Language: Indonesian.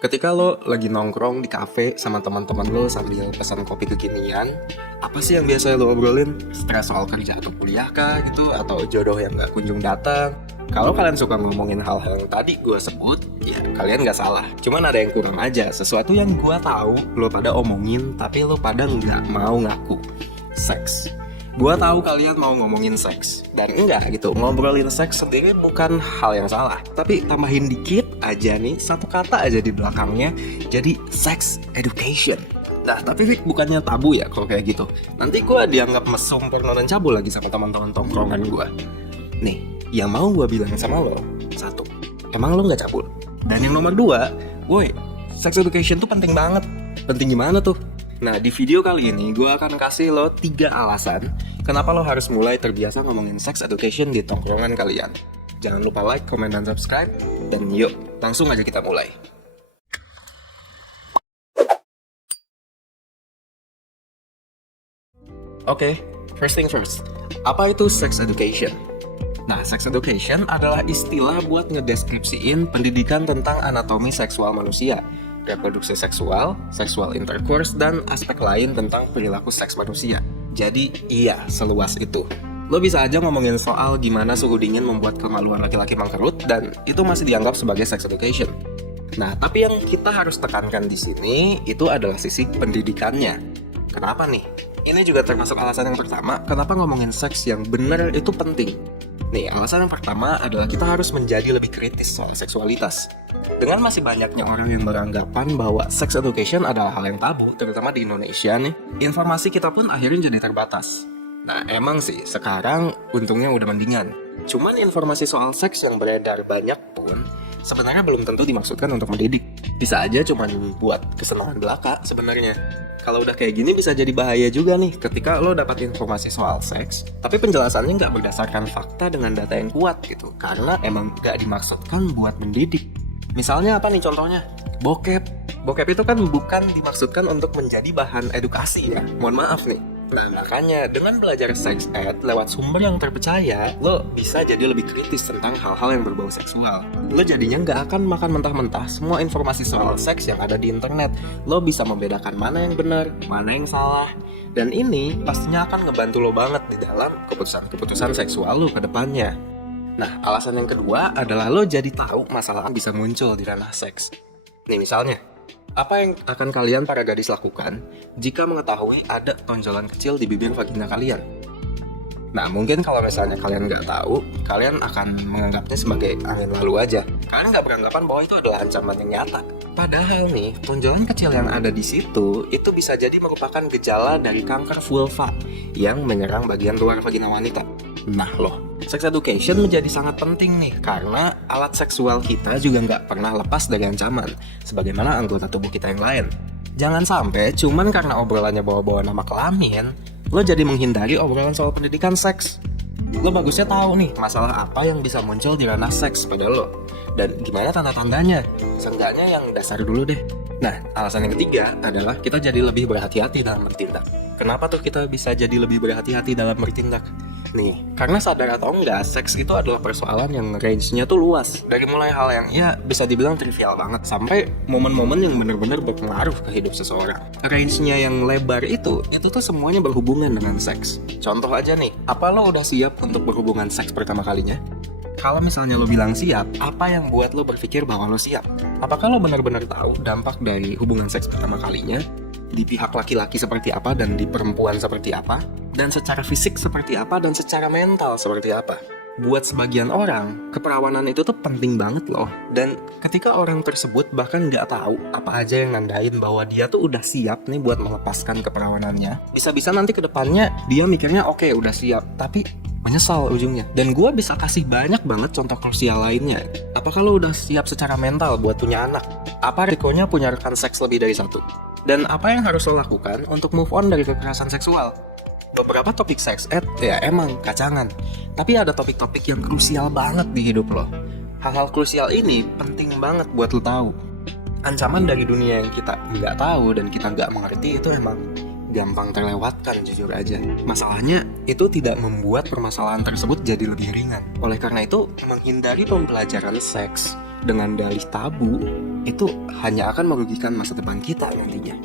Ketika lo lagi nongkrong di kafe sama teman-teman lo sambil pesan kopi kekinian, apa sih yang biasa lo obrolin? Stres soal kerja atau kuliah kah gitu? Atau jodoh yang gak kunjung datang? Kalau kalian suka ngomongin hal-hal yang tadi gue sebut, ya kalian gak salah. Cuman ada yang kurang aja, sesuatu yang gue tahu lo pada omongin, tapi lo pada nggak mau ngaku. Seks. Gua tahu kalian mau ngomongin seks, dan enggak gitu, ngobrolin seks sendiri bukan hal yang salah. Tapi tambahin dikit aja nih, satu kata aja di belakangnya, jadi sex education. Nah, tapi Vic, bukannya tabu ya kalau kayak gitu. Nanti gua dianggap mesum porno dan cabul lagi sama teman-teman tongkrongan gua. Nih, yang mau gua bilang sama lo, satu, emang lo nggak cabul? Dan yang nomor dua, woi, sex education tuh penting banget. Penting gimana tuh? Nah, di video kali ini gue akan kasih lo 3 alasan kenapa lo harus mulai terbiasa ngomongin sex education di tongkrongan kalian. Jangan lupa like, comment, dan subscribe. Dan yuk, langsung aja kita mulai. Oke, first thing first. Apa itu sex education? Nah, sex education adalah istilah buat ngedeskripsiin pendidikan tentang anatomi seksual manusia, reproduksi seksual, seksual intercourse, dan aspek lain tentang perilaku seks manusia. Jadi iya, seluas itu. Lo bisa aja ngomongin soal gimana suhu dingin membuat kemaluan laki-laki mengkerut, dan itu masih dianggap sebagai sex education. Nah, tapi yang kita harus tekankan di sini itu adalah sisi pendidikannya. Kenapa nih? Ini juga termasuk alasan yang pertama kenapa ngomongin seks yang benar itu penting. Nih, alasan yang pertama adalah kita harus menjadi lebih kritis soal seksualitas. Dengan masih banyaknya orang yang beranggapan bahwa sex education adalah hal yang tabu, terutama di Indonesia nih, informasi kita pun akhirnya jadi terbatas. Nah, emang sih, sekarang untungnya udah mendingan. Cuman informasi soal seks yang beredar banyak pun sebenarnya belum tentu dimaksudkan untuk mendidik. Bisa aja cuman buat kesenangan belaka sebenarnya. Kalau udah kayak gini bisa jadi bahaya juga nih ketika lo dapat informasi soal seks, tapi penjelasannya nggak berdasarkan fakta dengan data yang kuat gitu, karena emang nggak dimaksudkan buat mendidik. Misalnya apa nih contohnya? Bokep. Bokep itu kan bukan dimaksudkan untuk menjadi bahan edukasi ya, mohon maaf nih. Nah, makanya dengan belajar sex ed lewat sumber yang terpercaya, lo bisa jadi lebih kritis tentang hal-hal yang berbau seksual. Lo jadinya nggak akan makan mentah-mentah semua informasi soal seks yang ada di internet. Lo bisa membedakan mana yang benar, mana yang salah. Dan ini pastinya akan ngebantu lo banget di dalam keputusan-keputusan seksual lo ke depannya. Nah, alasan yang kedua adalah lo jadi tahu masalah yang bisa muncul di ranah seks. Nih misalnya, apa yang akan kalian para gadis lakukan jika mengetahui ada tonjolan kecil di bibir vagina kalian? Nah, mungkin kalau misalnya kalian nggak tahu, kalian akan menganggapnya sebagai angin lalu aja. Kalian nggak beranggapan bahwa itu adalah ancaman yang nyata. Padahal nih, tonjolan kecil yang ada di situ, itu bisa jadi merupakan gejala dari kanker vulva yang menyerang bagian luar vagina wanita. Nah loh, sex education menjadi sangat penting nih, karena alat seksual kita juga nggak pernah lepas dari ancaman, sebagaimana anggota tubuh kita yang lain. Jangan sampai cuman karena obrolannya bawa-bawa nama kelamin, lo jadi menghindari obrolan soal pendidikan seks. Lo bagusnya tahu nih masalah apa yang bisa muncul di ranah seks pada lo, dan gimana tanda-tandanya. Seenggaknya yang dasar dulu deh. Nah, alasan yang ketiga adalah kita jadi lebih berhati-hati dalam bertindak. Kenapa tuh kita bisa jadi lebih berhati-hati dalam bertindak? Nih, karena sadar atau enggak, seks itu adalah persoalan yang range-nya tuh luas. Dari mulai hal yang ya bisa dibilang trivial banget, sampai momen-momen yang benar-benar berpengaruh ke hidup seseorang. Range-nya yang lebar itu tuh semuanya berhubungan dengan seks. Contoh aja nih, apa lo udah siap untuk berhubungan seks pertama kalinya? Kalau misalnya lo bilang siap, apa yang buat lo berpikir bahwa lo siap? Apakah lo benar-benar tahu dampak dari hubungan seks pertama kalinya? Di pihak laki-laki seperti apa dan di perempuan seperti apa? Dan secara fisik seperti apa dan secara mental seperti apa? Buat sebagian orang, keperawanan itu tuh penting banget loh. Dan ketika orang tersebut bahkan nggak tahu apa aja yang nandain bahwa dia tuh udah siap nih buat melepaskan keperawanannya, bisa-bisa nanti ke depannya dia mikirnya oke, udah siap, tapi menyesal ujungnya. Dan gue bisa kasih banyak banget contoh krusial lainnya. Apakah lo udah siap secara mental buat punya anak? Apa risikonya punya rekan seks lebih dari satu? Dan apa yang harus lo lakukan untuk move on dari kekerasan seksual? Beberapa topik sex ed ya emang kacangan, tapi ada topik-topik yang krusial banget di hidup lo. Hal-hal krusial ini penting banget buat lo tahu. Ancaman dari dunia yang kita nggak tahu dan kita nggak mengerti itu emang gampang terlewatkan, jujur aja. Masalahnya itu tidak membuat permasalahan tersebut jadi lebih ringan. Oleh karena itu, menghindari pembelajaran seks dengan dalih tabu itu hanya akan merugikan masa depan kita nantinya.